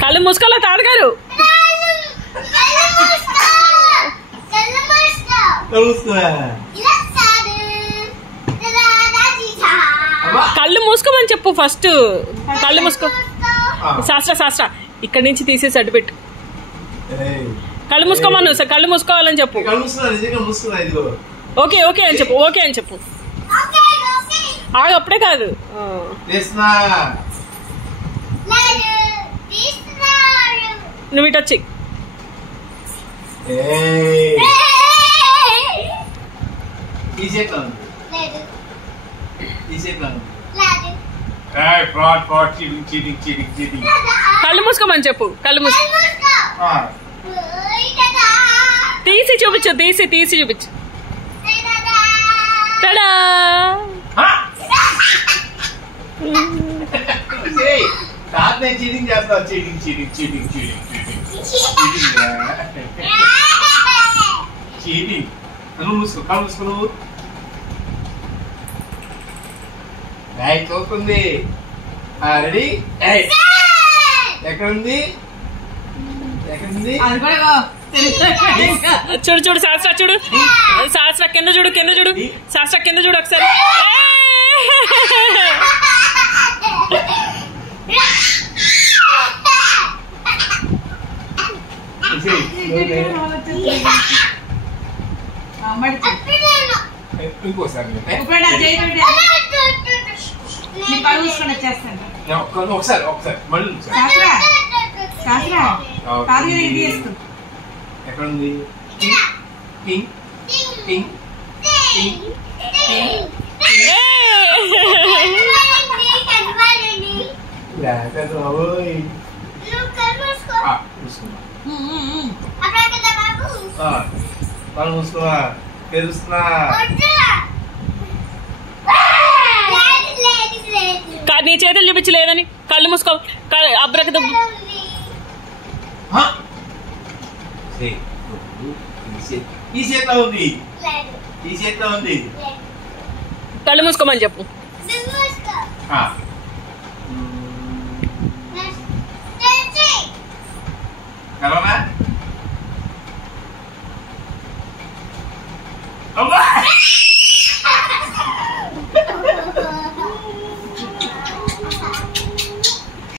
కళ్ళు మూసుకోలే తాడగారు. కళ్ళు మూసుకోమని చెప్పు ఫస్ట్. కళ్ళు మూసుకో. శాస్త్ర ఇక్కడి నుంచి తీసేసి అడ్డు పెట్టు. కళ్ళు మూసుకోమను. కళ్ళు మూసుకోవాలని చెప్పు. ఓకే ఓకే అని చెప్పు. ఓకే అని చెప్పు. ఆగు, అప్పుడే కాదు. నువ్వు ఇటు వచ్చి కళ్ళు మూసుకోమని చెప్పు. కళ్ళు మూసుకో. తీసి చూపించు. తీసి చూపించు. టడా. చీటింగ్ చేస్తావు. చీటింగ్ నువ్వు మూసుకో. కళ్ళు మూసుకో. నువ్వు చూస్తుంది. రెడీ. ఎక్కడుంది? చూడు చూడు శాస్త్ర చూడు. శాస్త్ర కింద చూడు. శాస్త్ర కింద చూడు ఒకసారి. ఇంకోసారి మళ్ళీ ఎక్కడుంది? కళ్ళు మూసుకోవా. తెలుస్తున్నా. నీ చేతులు చూపించలేదని కళ్ళు మూసుకో. అబ్రక కళ్ళు మూసుకోమని చెప్పు.